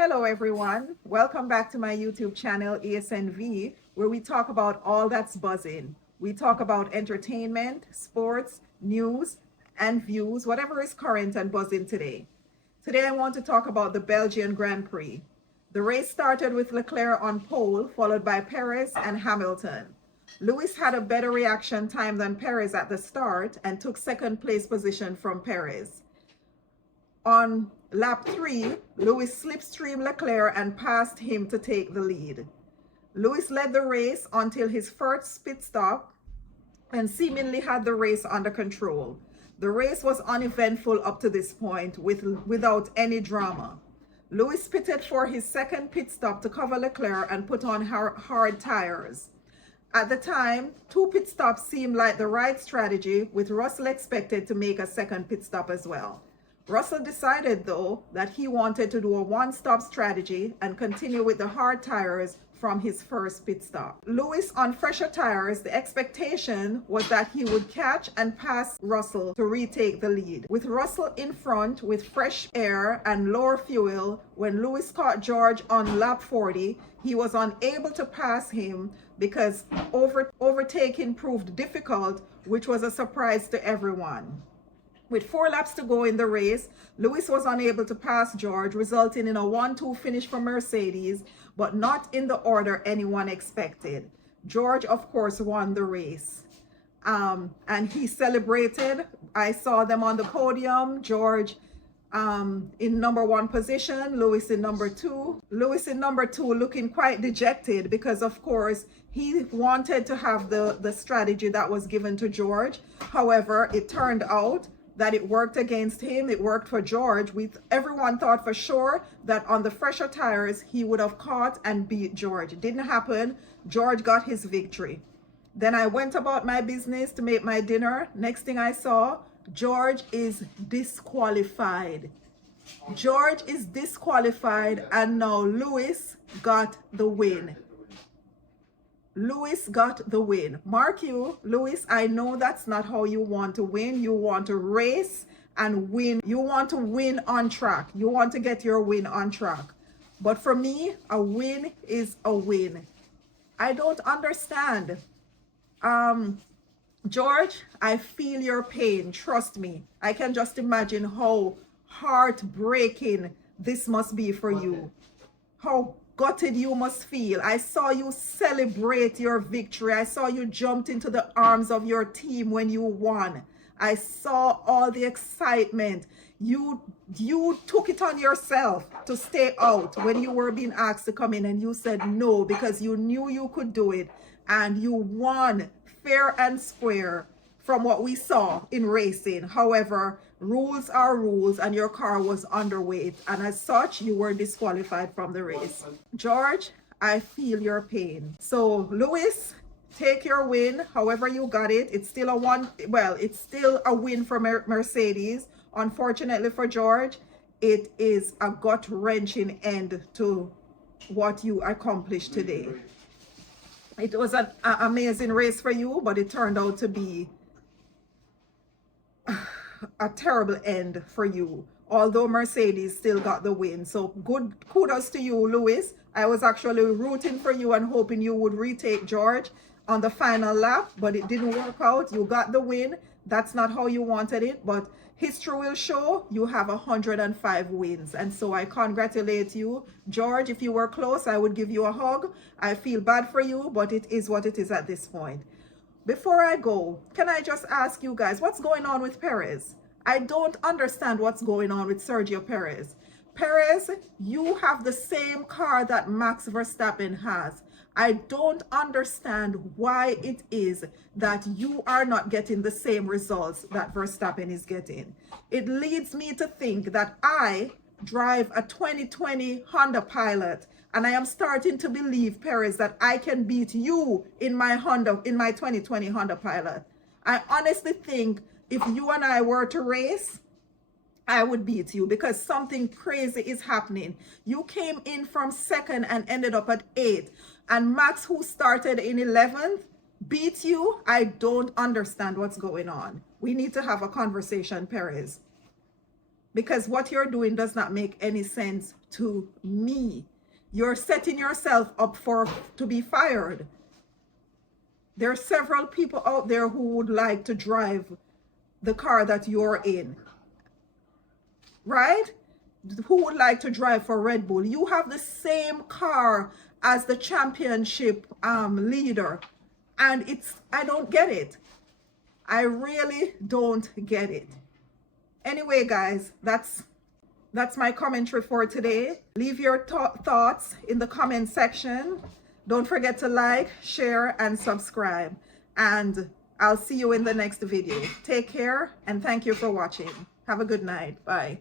Hello everyone, welcome back to my YouTube channel ASNV, where we talk about all that's buzzing. We talk about entertainment, sports, news, and views, whatever is current and buzzing today. Today I want to talk about the Belgian Grand Prix. The race started with Leclerc on pole, followed by Perez and Hamilton. Lewis had a better reaction time than Perez at the start and took second place position from Perez. On lap 3, Lewis slipstreamed Leclerc and passed him to take the lead. Lewis led the race until his first pit stop and seemingly had the race under control. The race was uneventful up to this point without any drama. Lewis pitted for his second pit stop to cover Leclerc and put on hard tires. At the time, 2 pit stops seemed like the right strategy, with Russell expected to make a second pit stop as well. Russell decided, though, that he wanted to do a one-stop strategy and continue with the hard tires from his first pit stop. Lewis on fresher tires, the expectation was that he would catch and pass Russell to retake the lead. With Russell in front with fresh air and lower fuel, when Lewis caught George on lap 40, he was unable to pass him because overtaking proved difficult, which was a surprise to everyone. With 4 laps to go in the race, Lewis was unable to pass George, resulting in a 1-2 finish for Mercedes, but not in the order anyone expected. George, of course, won the race. And he celebrated. I saw them on the podium. George in number 1 position, Lewis in number 2. Lewis in number 2 looking quite dejected because, of course, he wanted to have the strategy that was given to George. However, it turned out that it worked against him. It worked for George. Everyone thought for sure that on the fresher tires, he would have caught and beat George. It didn't happen. George got his victory. Then I went about my business to make my dinner. Next thing I saw, George is disqualified. George is disqualified, and now Lewis got the win. Lewis got the win. Mark you, Lewis, I know that's not how you want to win. You want to race and win. You want to win on track. You want to get your win on track. But for me, a win is a win. I don't understand. George, I feel your pain. Trust me. I can just imagine how heartbreaking this must be for you. How gutted you must feel. I saw you celebrate your victory. I saw you jumped into the arms of your team when you won. I saw all the excitement. You took it on yourself to stay out when you were being asked to come in, and you said no because you knew you could do it, and you won fair and square from what we saw in racing. However, rules are rules, and your car was underweight, and as such, you were disqualified from the race. George, I feel your pain. So, Lewis, take your win. However you got it, it's still it's still a win for Mercedes. Unfortunately for George, it is a gut-wrenching end to what you accomplished today. It was an amazing race for you, but it turned out to be a terrible end for you, although Mercedes still got the win. So good kudos to you, Lewis. I was actually rooting for you and hoping you would retake George on the final lap, but it didn't work out. You got the win. That's not how you wanted it, but history will show you have 105 wins, and so I congratulate you. George, if you were close, I would give you a hug. I feel bad for you, but it is what it is at this point. Before I go, can I just ask you guys, what's going on with Perez? I don't understand what's going on with Sergio Perez. Perez, you have the same car that Max Verstappen has. I don't understand why it is that you are not getting the same results that Verstappen is getting. It leads me to think that I drive a 2020 Honda Pilot, and I am starting to believe, Perez, that I can beat you in my 2020 Honda Pilot. I honestly think if you and I were to race, I would beat you because something crazy is happening. You came in from 2nd and ended up at 8th. And Max, who started in 11th, beat you. I don't understand what's going on. We need to have a conversation, Perez. because what you're doing does not make any sense to me. You're setting yourself up to be fired. There are several people out there who would like to drive the car that you're in, right? Who would like to drive for Red Bull? You have the same car as the championship leader, and I don't get it. I really don't get it. Anyway, guys, that's my commentary for today. Leave your thoughts in the comment section. Don't forget to like, share, and subscribe. And I'll see you in the next video. Take care, and thank you for watching. Have a good night. Bye.